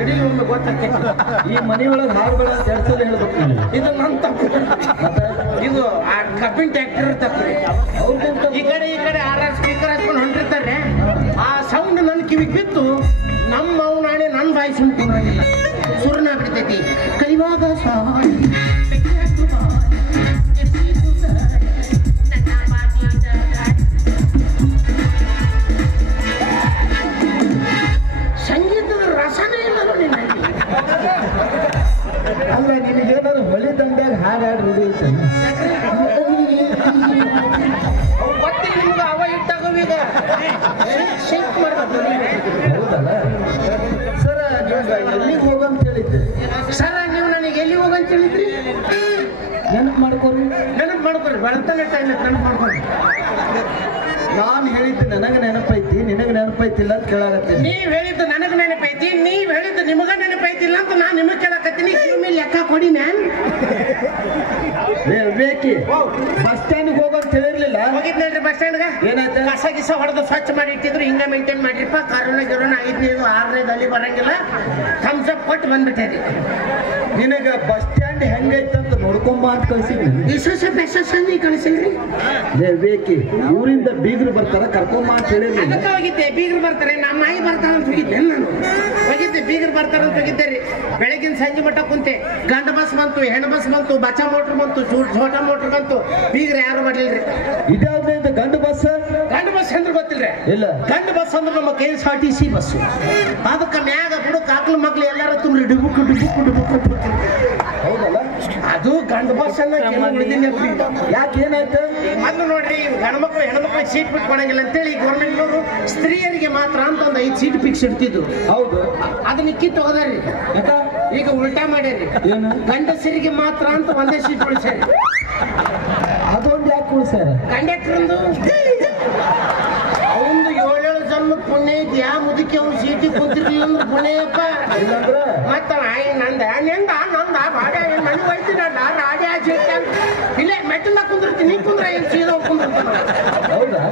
ಇಡೀ ಒಮ್ಮೆ ಗೊತ್ತಾಗ್ತೈತಿ. ಈ ಮನೆಯೊಳಗೆ ಹಾಡುಗಳ ಕೆಲಸದಲ್ಲಿ ಹೇಳ್ಬೇಕು. ಇದು ನನ್ನ ತಪ್ಪು. ಇದು ಆ ಕಬ್ಬಿನ ಟ್ಯಾಕ್ಟರ್ ತಪ್ಪು. ಈ ಕಡೆ ಆರ್ ಸ್ಪೀಕರ್ ಹಾಕೊಂಡು ಹೊಂಟಿರ್ತಾರೆ. ಆ ಸೌಂಡ್ ನನ್ನ ಕಿವಿಗೆ ಬಿತ್ತು. ನಮ್ಮ ನಾಣೆ ನನ್ನ ಬಾಯಿ ಸುಮ್ಕೊಂಡಿಲ್ಲ, ಸುರನ ಬಿಡ್ತೈತಿ. ಕೈವಾಗ ಸಂಗೀತದ ರಸನೇ ಇಲ್ಲೋ ನಿನ್ನ. ಅಲ್ಲ, ನಿನಗೇನಾದ್ರು ಹೊಳಿ ದಂಡ್ಯಾಗ ಹಾಡು ರೂಢಿ ಐತೆ? ಗೊತ್ತಿಲ್ಲ ನಿಮ್ಗೆ, ಅವ ಇಟ್ಟಾಗ ಈಗ ಶಿಫ್ಟ್ ಮಾಡ್ಬೇಕು. ಹೌದಲ್ಲ ಸರ್, ಎಲ್ಲಿಗೆ ಹೋಗಂತ ಹೇಳಿದ್ದೆ? ಸರ ನೀವು ನನಗೆ ಎಲ್ಲಿ ಹೋಗಂತ ಹೇಳಿದ್ರಿ? ನೆನಪು ಮಾಡ್ಕೊರಿ. ನೆನಪು ಮಾಡ್ಕೊರಿ, ಬೆಳತನ ಟೈಮ್ ನೆನಪು ಮಾಡ್ಕೊರಿ. ನಾನು ಹೇಳಿದ್ದು ನನಗೆ ನೆನಪೈತಿ, ನಿನಗೆ ನೆನಪೈತಿಲ್ಲ ಅಂತ ಕೇಳಾಕತ್ತೀನಿ. ನೀವ್ ಹೇಳಿದ್ದು ನನಗೆ ನೆನಪೈತಿ, ನೀವ್ ಹೇಳಿದ್ದು ನಿಮಗ ನೆನಪೈತಿಲ್ಲ ಅಂತ ನಾನು ನಿಮಗೆ ಕೇಳಕತ್ತೀನಿ. ಮೇಲೆ ಲೆಕ್ಕ ಕೊಡಿ ಮ್ಯಾನ್. ಬೇಕಿ ಬಸ್ ಸ್ಟ್ಯಾಂಡ್ ಹೋಗಂತ ಹೇಳಿರ್ಲಿಲ್ಲ? ಹೋಗಿದ್ನಲ್ರಿ ಬಸ್ ಸ್ಟ್ಯಾಂಡ್ಗ. ಏನಾಯ್ತು? ಕಸ ಗಿಸ ಹೊಡೆದು ಸ್ವಚ್ಛ ಮಾಡಿ ಇಟ್ಟಿದ್ರು. ಹಿಂಗ ಮೇಂಟೈನ್ ಮಾಡಿರಪ್ಪ. ಕಾರಣ ಗಿರೋಣ 5ನೇದು 6ನೇದು ಅಲ್ಲಿ ಬರಂಗಿಲ್ಲ. ಥಮ್ಸ್ ಅಪ್ ಕೊಟ್ಟು ಬಂದ್ಬಿಟ್ಟೇರಿ. ನಿನಗ ಬಸ್ ಸ್ಟ್ಯಾಂಡ್ ಹೆಂಗೈತಂತ ನೋಡ್ಕೊಂಬ ಅಂತ ಕಳ್ಸಿದ್ನಿ. ವಿಶೇಷ ಬೆಸಸ್ಸನ್ನಿ ಕಳಿಸಿಲ್ರಿ. ಬೇಕಿ ಊರಿಂದ ಬೀಗರು ಬರ್ತಾರ, ಕರ್ಕೊಂಬ ಅಂತ ಹೇಳಿರ್ಲಿಲ್ಲ? ಅದಕ್ಕೆ ಹೋಗಿದ್ದೆ. ಬೀಗರು ಬರ್ತಾರೆ, ನಮ್ಮ ಮಾಯಿ ಬರ್ತಾಳ ಅಂತ ಹೋಗಿದ್ದೆ. ನಾನು ಹೋಗಿದ್ದೆ, ಬೀಗರು ಬರ್ತಾರ ಅಂತ ಹೋಗಿದ್ದೆ ರೀ. ಬೆಳಗಿನ ಸಂಜೆ ಮಟ್ಟ ಕುಂತೆ. ಗಂಡ ಬಸ್ ಬಂತು, ಹೆಣ್ಣು ಬಸ್ ಬಂತು, ಬಚ್ಚಾ ಮೋಟ್ರ್ ಬಂತು, ಛೋಟಾ ಮೋಟ್ರ್ ಬಂತು. ಬೀಗರು ಯಾರು ಬರ್ಲಿಲ್ರಿ. ಇದ್ಯಾವ್ದು ಗಂಡು ಬಸ್? ಗಂಡು ಬಸ್ ಅಂದ್ರೆ ಗೊತ್ತಿಲ್ರಿ? ಇಲ್ಲ. ಗಂಡು ಬಸ್ ಅಂದ್ರೆ ನಮ್ಮ KSRTC ಬಸ್. ಅದಕ್ಕೆ ಮ್ಯಾಗ ಬುಡಕ್ ಆಕಳು ಮಕ್ಳು ಎಲ್ಲಾರು ತುಂಬ್ರಿ ಡುಬುಕ್ ಡುಬುಕ್ ಡುಬುಕ್ ಅಂತ. ಹೌದಲ್ಲ, ಅದು ಗಂಡು ಬಸ್ ಅನ್ನ ಯಾಕೆ ಏನಾಯ್ತು? ಮೊದ್ಲು ನೋಡ್ರಿ, ಗಂಡ್ಮಕ್ಳು ಹೆಣ್ಮಕ್ಳಿಗೆ ಸೀಟ್ ಬಿಟ್ಟು ಕೊಡಂಗಿಲ್ಲ ಅಂತೇಳಿ ಗೌರ್ಮೆಂಟ್ನವರು ಸ್ತ್ರೀಯರಿಗೆ ಮಾತ್ರ ಅಂತ ಒಂದು 5 ಸೀಟ್ ಫಿಕ್ಸ್ ಇಡ್ತಿದ್ರು. ಹೌದು, ಅದನ್ನ ಕಿತ್ತು ಹೋದಾರಿ. ಈಗ ಉಲ್ಟಾ ಮಾಡ್ಯಾರಿ. ಗಂಡಸರಿಗೆ ಮಾತ್ರ ಅಂತ ಒಂದೇ ಸೀಟ್ ಉಳಿಸ್ಯಾರಿ. ಅದೊಂದು ಯಾಕೆ ಉಳಿಸ್ಯಾರ? ಕಂಡಕ್ಟರ್ಂದು ಅವಂದು 7 ಜನ್ಮ ಪುಣ್ಯ ಐತಿ. ಯಾವ ಮುದುಕಿ ಅವ್ನು ಸೀಟಿಗೆ ಕುಂತಿರ್ಲಿಲ್ಲ ಅಂದ್ರೆ ಪುಣ್ಯಪ್ಪ. ಇಲ್ಲಾಂದ್ರೆ ಮತ್ತ ನಂದ ಬಾಡ್ಯ ನನಗೆ ಹೋಯ್ತೀನಿ ರಾಡಿ ಆ ಸೀಟ್ ಇಲ್ಲೇ ಮೆಟ್ಟಲ್ದಾಗ ಕುಂದಿರ್ತೀನಿ. ನೀ ಕುಂದ್ರ ಏನು ಸೀದಾ ಕುಂದಿರ್ತಾನ. ಹೌದಾ?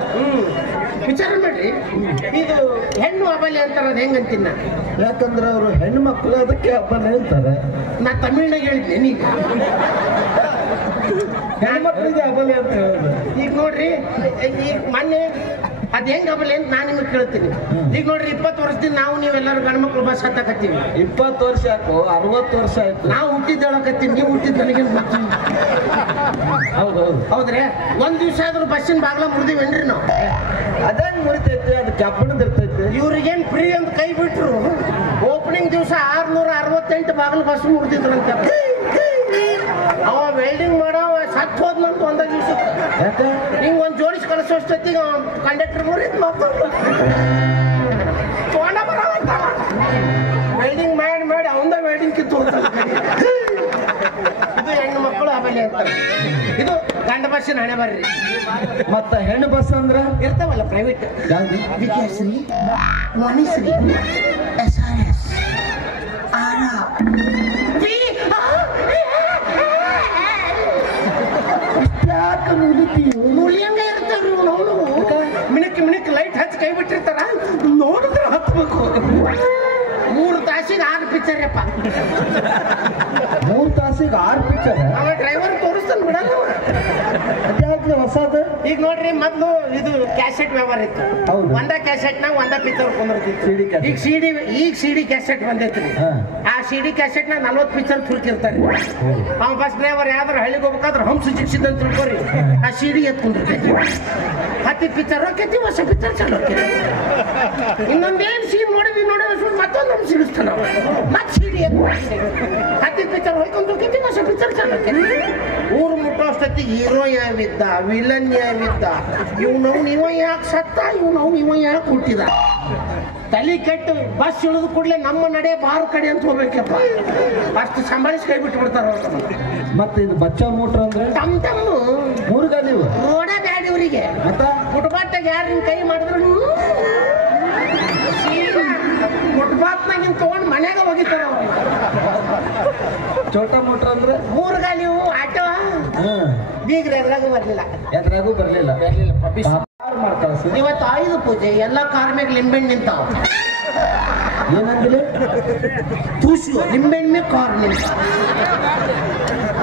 ವಿಚಾರ ಮಾಡ್ರಿ. ಇದು ಹೆಣ್ಣು ಅಬಲೆ ಅಂತಾರ. ಅದು ಹೆಂಗಂತೀನ? ಯಾಕಂದ್ರೆ ಅವರು ಹೆಣ್ಣು ಮಕ್ಕಳು, ಅದಕ್ಕೆ ಹಬ್ಬನೇ ಅಂತಾರೆ. ನಾ ತಮಿಳ್ನಾಗ ಹೇಳಿದ್ದೆ. ನೀಗ ಹೆಣ್ಮಕ್ಳಿಗೆ ಹಬ್ಬನೇ ಅಂತ ಹೇಳೋದು. ಈಗ ನೋಡ್ರಿ, ಈಗ ಮೊನ್ನೆ ಅದ್ ಹೆಂಗ್ ಹಬ್ಬಲೆ ಅಂತ ನಾನು ನಿಮಗೆ ಕೇಳ್ತೀನಿ. ಈಗ ನೋಡ್ರಿ, 20 ವರ್ಷದಿಂದ ನಾವು ನೀವೆಲ್ಲರೂ ಗಂಡ್ಮಕ್ಳು ಬಸ್ ಹತ್ತಕತ್ತೀವಿ. 20 ವರ್ಷ ಯಾಕೋ, 60 ವರ್ಷ ಆಯ್ತು. ನಾವು ಹುಟ್ಟಿದ್ದೇಳಕತ್ತೀವಿ, ನೀವು ಹುಟ್ಟಿದ್ ನನಗೆ ಹೌದೌದು. ಹೌದ್ರಿ. ಒಂದ್ ದಿವ್ಸ ಆದ್ರೂ ಬಸ್ಸಿನ ಬಾಗ್ಲ ಮುರಿದಿವೇನ್ರಿ ನಾವು? ಅದಂಗ್ ಮುರಿತೈತಿ, ಅದು ಕೆಬ್ಬಣದ ಇರ್ತೈತಿ. ಇವ್ರಿಗೇನ್ ಫ್ರೀ ಅಂತ ಕೈ ಬಿಟ್ರು. ಓಪನಿಂಗ್ ದಿವಸ 668 ಬಾಗಿಲು ಬಸ್ ಮುರಿದಿದ್ರಂತ. ಅವ ವೆಲ್ಡಿಂಗ್ ಮಾಡವ ಸತ್ ಹೋದ್ನಂತ ಒಂದ ದಿವ್ಸ. ಯಾಕೆ? ಹಿಂಗ್ ಒಂದ್ ಜೋಡಿಸಿ ಕಳಿಸೋಷ್ಟೊತ್ತಿಗೆ ಕಂಡಕ್ಟರ್ ಮುರಿದ್ ತೊಗೊಂಡ ಬರವಂತ. ವೆಲ್ಡಿಂಗ್ ಮಾಡಿ ಅವಂದ ವೆಲ್ಡಿಂಗ್ ಕಿತ್ತು ಹೋಗ್ತಾನೆ. ಇದು ಹೆಣ್ಣು ಮಕ್ಕಳು ಆಮೇಲೆ ಇರ್ತಾರೆ. ಇದು ಗಂಡ ಬಸ್ಸಿನ ಹಣೆ ಬರ್ರಿ. ಮತ್ತ ಹೆಣ್ಣು ಬಸ್ ಅಂದ್ರ ಇರ್ತಾವಲ್ಲ ಪ್ರೈವೇಟ್. ವಿದ್ಯಾಶ್ರೀ, ವಾಣಿಶ್ರೀ, SRS, ಆರಾ, ಯಾಕೆ ಮುಳಿಯಂಗ ಇರ್ತಾವ್ರಿ ಅವನು. ಮಿಣಕ್ ಲೈಟ್ ಹಚ್ಚಿ ಕೈ ಬಿಟ್ಟಿರ್ತಾರ, ನೋಡಿದ್ರೆ ಹತ್ಬೇಕು. 3 ತಾಸಿಗೆ 6 ಪಿಕ್ಚರ್ ಅಪ್ಪ. 3 ತಾಸಿಗೆ 6 ಪಿಕ್ಚರ್? ಅವ ಡ್ರೈವರ್ ತೋರಿಸ್ತಾನೆ ಬಿಡಲ್ಲ. ಅದ್ಯಾಕ್ಲೆ ಹೊಸದು? ಈಗ ನೋಡ್ರಿ, ಮೊದ್ಲು ಇದು ಕ್ಯಾಸೆಟ್ ವ್ಯವಹಾರ ಇತ್ತು. ಒಂದ ಕ್ಯಾಸೆಟ್ ನಾಗ ಒಂದ ಪಿಕ್ಚರ್ ಕುಂದಿರ್ತಿತ್ತು. ಈಗ ಸಿಡಿ ಕ್ಯಾಸೆಟ್ ಬಂದೈತ್ರಿ. ಆ ಸಿಡಿ ಕ್ಯಾಸೆಟ್ ನಾಗ 40 ಪಿಕ್ಚರ್ ತುರ್ಕಿರ್ತಾರೆ. ಅವ ಬಸ್ ಡ್ರೈವರ್ ಯಾವ್ದಾರು ಹಳ್ಳಿಗೆ ಹೋಗ್ಬೇಕಾದ್ರೆ ಹಂಸ ಸಿಕ್ಸಿದಂತ ತಿಳ್ಕೊರಿ, ಆ ಸಿಡಿ ಎತ್ಕೊಂಡಿರ್ತೈತಿ. 10 ಪಿಕ್ಚರ್ ಹೋಗ್ತೈತಿ, ಹೊಸ ಪಿಕ್ಚರ್ ಚಾಲು ಹೋಗ್ತೈತಿ. ಇನ್ನೊಂದೇನ್ ಸೀನ್ ನೋಡಿದ್ವಿ ಮತ್ತೊಂದು ಹಂಸ ಸಿಡಿಸ್ತಾನ. ಮತ್ ಸಿಡಿ ಎತ್ 10 ಪಿಕ್ಚರ್ ಹೋಗ್ಕೊಂಡು ಹೋಗ್ತೈತಿ, ಹೊಸ ಪಿಕ್ಚರ್ ಚಾಲು ಹೋಗ್ತೈತಿ. ಊರು ಮುಟ್ಟೋ ಅಷ್ಟೊತ್ತಿಗೆ ಹೀರೋ ಯಾವಿದ್ದ, ವಿಲನ್ ಯಾವಿದ್ದ, ಇವ ಯಾಕೆ ಸತ್ತ, ಇವ ಯಾಕೆ ಹುಟ್ಟಿದ. ತಲೆ ಕೆಟ್ಟು ಬಸ್ ಇಳಿದು ಕೂಡಲೇ ನಮ್ಮ ನಡೆ ಬಾರು ಕಡೆ ಅಂತ ಹೋಗ್ಬೇಕಪ್ಪ. ಅಷ್ಟು ಸಂಭಾಳಿಸಿ ಕೈ ಬಿಟ್ಟು ಬಿಡ್ತಾರ. ಮತ್ತೆ ಇದು ಬಚ್ಚಾ ಮೋಟ್ರ್ ಅಂದ್ರೆ ತಮ್ಮ 3 ಗಾಲಿ ರೋಡ ಬ್ಯಾಡ ಇವರಿಗೆ. ಫುಟ್ಪಾತ್ನಾಗ ಯಾರು ಕೈ ಮಾಡಿದ್ರು ಫುಟ್ಪಾತ್ನಾಗಿನ್ ತಗೊಂಡು ಮನ್ಯಾಗ ಹೋಗಿತಾರ. ಚೋಟಾ ಮೋಟ್ರ್ ಅಂದ್ರೆ 3 ಗಾಲಿ ಆಟೋ. ಬೀಗ್ರ ಎದ್ರಾಗೂ ಬರ್ಲಿಲ್ಲ. ಇವತ್ತು ಆಯುಧ ಪೂಜೆ, ಎಲ್ಲ ಕಾರ್ಮಿಕ ಲಿಂಬೆಣ್ಣು ನಿಂತಾವ. ಏನಂದಿಲ್ಲ ತೂಸು ನಿಂಬೆಣ್ಣೆ ಕಾರ್ನ್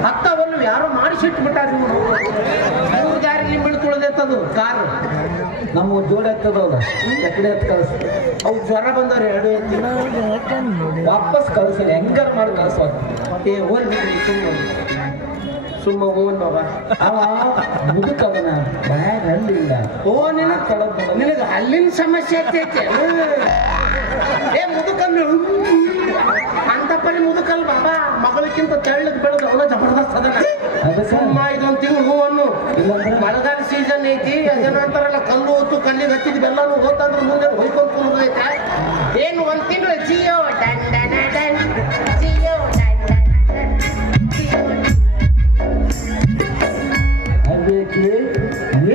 ಹತ್ತವಲ್ಲು ಯಾರೋ ಮಾಡಿಸಿಟ್ಬಿಟ್ಟಾರ ಮೂರು ದಾರಿ ನಿಂಬೆಣ್ಣೆ ತುಳಿದೆತ್ತದು ಕಾರು ನಮ್ಮ ಜೋಡಿ ಆಗ್ತದವ್ರ ಎಕಡೆ ಎತ್ತು ಕಳಿಸ್ ಅವು ಜ್ವರ ಬಂದವ್ರು ಎರಡು ಎತ್ತಿ ವಾಪಸ್ ಕಳಿಸಲ್ಲ ಹೆಂಗಾರ ಮಾಡಿ ಕಳಿಸೋದು ಏ ಹೋಲ್ ಬಿಡ್ರಿ ಸುಮ್ಮ ಹೋನ್ ಬಾಬಾ ಅವ ಮುದುಕವನ ಬಾಯಾಗ ಹಲ್ಲಿಲ್ಲ ಓ ನಿನಗೆ ಹಲ್ಲಿನ ಸಮಸ್ಯೆ ಐತೆ ಏ ಮುದುಕಲ್ಲು ಅಂತ ಪರಿ ಮುದುಕಲ್ ಬಾಬಾ ಮಗಳಿಗಿಂತ ತೆಳ್ಳಗೆ ಬೆಳೆದು ಅವನ ಜಬರ್ದಸ್ತ್ ಅದನ್ನ ಸುಮ್ಮ ಇದೊಂದು ತಿಂಗಳು ಹೂವನ್ನು ಮಳೆಗಾಲ ಸೀಸನ್ ಐತಿ ಅದೇನಂತಾರಲ್ಲ ಕಲ್ಲು ಹೊತ್ತು ಕಲ್ಲಿಗೆ ಹತ್ತಿದ ಬೆಲ್ಲನು ಹೋತಂದ್ರೆ ಮುಂದೆ ಹೊಯ್ಕೊಂಡು ಕುಂದೈತೆ ಏನು ಒಂದು ತಿಂಗಳು ಜಿಯೋ ಜಿಯೋ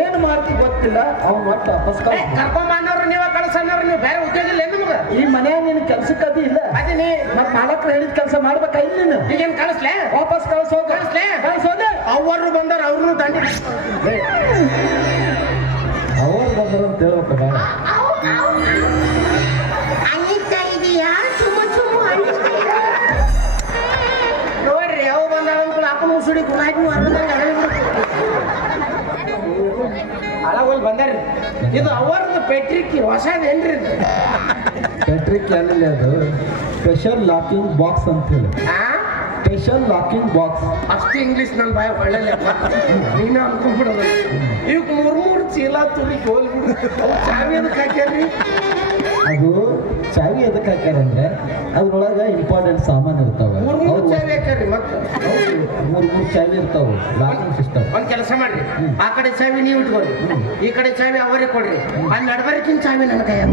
ಏನ್ ಮಾಡ್ತಿ ಗೊತ್ತಿಲ್ಲ ಅವ್ನು ಒಟ್ಟು ವಾಪಸ್ ಕರ್ಕೊಂಬನ್ನವ್ರು ನೀವ ಕಳ್ಸನ್ನವ್ರು ನೀವು ಬೇರೆ ಉದ್ಯೋಗ ಇಲ್ಲ ನಿಮ್ಗೆ ಈ ಮನ್ಯಾಗ ನೀನು ಕೆಲ್ಸಕ್ಕದಿ ಇಲ್ಲ ಅದೀನಿ ಮತ್ ಮಾಲಕ್ರು ಹೇಳಿದ ಕೆಲಸ ಮಾಡ್ಬೇಕ ಇಲ್ಲ ನೀನು ಈಗೇನ್ ಕಳಿಸ್ಲೆ ವಾಪಸ್ ಕಳ್ಸೋದೆ ಅವ್ರು ಬಂದವ್ರು ಅವ್ರನ್ನು ದಂಡಿ ಅವ್ರು ಬಂದರು ಅಂತ ಹೇಳ್ಬೇಕು ಬೇಡ ಅನಿಸ್ತಾ ಇದೀಯಾ ನೋಡ್ರಿ ಅವು ಬಂದಾಳ ಅಪ್ಪ ಮುಸುಡಿ ಕುಣಾಕಿ ಹಳಗೋಲ್ ಬಂದಾರ್ರಿ ಇದು ಅವರದ್ದು ಪೆಟ್ರಿಕ್ ಹೊಸದೇನ್ರಿ ಪೆಟ್ರಿಕ್ ಏನಿಲ್ಲ ಅದು ಸ್ಪೆಷಲ್ ಲಾಕಿಂಗ್ ಬಾಕ್ಸ್ ಅಂತ ಹೇಳಿ ಸ್ಪೆಷಲ್ ಲಾಕಿಂಗ್ ಬಾಕ್ಸ್ ಅಷ್ಟು ಇಂಗ್ಲಿಷ್ ನನ್ನ ಬಾಯ ಒಳ್ಳೆ ನೀನು ಅನ್ಕೊಂಡ್ಬಿಡೋದು ಇವಕ್ಕೆ ಮೂರು ಚೀಲ ತುಳಿ ಹೋಲ್ಬಿಡು ಅವು ಚಾವಿ ಅದಕ್ಕೆ ಹಾಕ್ಯಾರ್ರಿ ಅದು ಚಾವಿ ಎದಕ್ಕೆ ಹಾಕ್ಯಾರಂದ್ರೆ ಅದ್ರೊಳಗೆ ಇಂಪಾರ್ಟೆಂಟ್ ಸಾಮಾನು ಇರ್ತಾವ ಮೂರು ಚಾವಿ ಹಾಕ್ಯಾರ್ರಿ ಮತ್ತೆ ಮೂರು ಚಾವಿ ಇರ್ತಾವ ಲಾಕಿಂಗ್ ಸಿಸ್ಟಮ್ ಒಂದ್ ಕೆಲಸ ಮಾಡ್ರಿ ಆ ಕಡೆ ಚಾವಿ ನೀವು ಇಟ್ಕೊಳ್ರಿ ಈ ಕಡೆ ಚಾವಿ ಅವರಿಗೆ ಕೊಡ್ರಿ ಅಲ್ಲಿ ನಡ್ಬರ್ಕಿನ ಚಾವಿ ನನ್ನ ಕೈಯ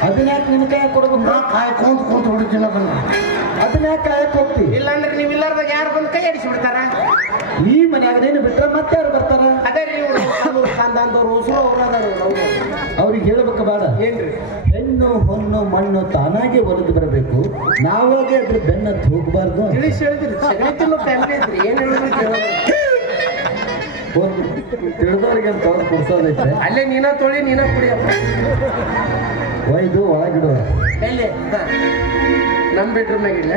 ಅದನ್ನ ಯಾಕೆ ನಿನ್ನ ಕೈ ಕೊಡಬೇಕು ನಾ ಕಾಯ್ಕೊಂತ ಕುಂತ ಹುಡುಕಿನ ಅದನ್ನ ಯಾಕೆ ಕಾಯಕ್ ಹೋಗ್ತಿ ಇಲ್ಲಾಂದ್ರೆ ನೀವು ಇಲ್ಲಾರ್ದಾಗ ಯಾರು ಬಂದು ಕೈ ಆಡಿಸ್ಬಿಡ್ತಾರ ಈ ಮನ್ಯಾಗ ನೀನು ಬಿಟ್ರೆ ಮತ್ತೆ ಯಾರು ಬರ್ತಾರ ಅದೇ ನೀವು ಖಾನ್ದಾನ್ದವ್ರು ಹೊಸರು ಅವ್ರು ಅವ್ರಿಗೆ ಹೇಳ್ಬೇಕ ಬೇಡ ಏನ್ರಿ ಹೆಣ್ಣು ಹೊನ್ನು ಮಣ್ಣು ತಾನಾಗೆ ಒಲಿದು ಬರಬೇಕು ನಾವಾಗೆ ಅದ್ರ ಬೆನ್ನತ್ತು ಹೋಗ್ಬಾರ್ದು ತಿಳಿಸಿ ಹೇಳಿದ್ರಿ ಸಗಣಿತಿನ್ನು ಫ್ಯಾಮಿಲಿ ಐತ್ರಿ ಏನ್ ಹೇಳಿದ್ರಿ ತಿಳಿದವ್ರಿಗೆ ಅಂತ ಅವ್ರು ಕೊಡ್ಸೋದೈತೆ ಅಲ್ಲೇ ನೀನ ತೊಳಿ ನೀನ ಕುಡಿಯಪ್ಪ ಒಯ್ದು ಒಳಗಿಡುವ ಎಲ್ಲಿ ನಮ್ ಬೆಡ್ರೂಮ್ ಆಗಿಲ್ಲ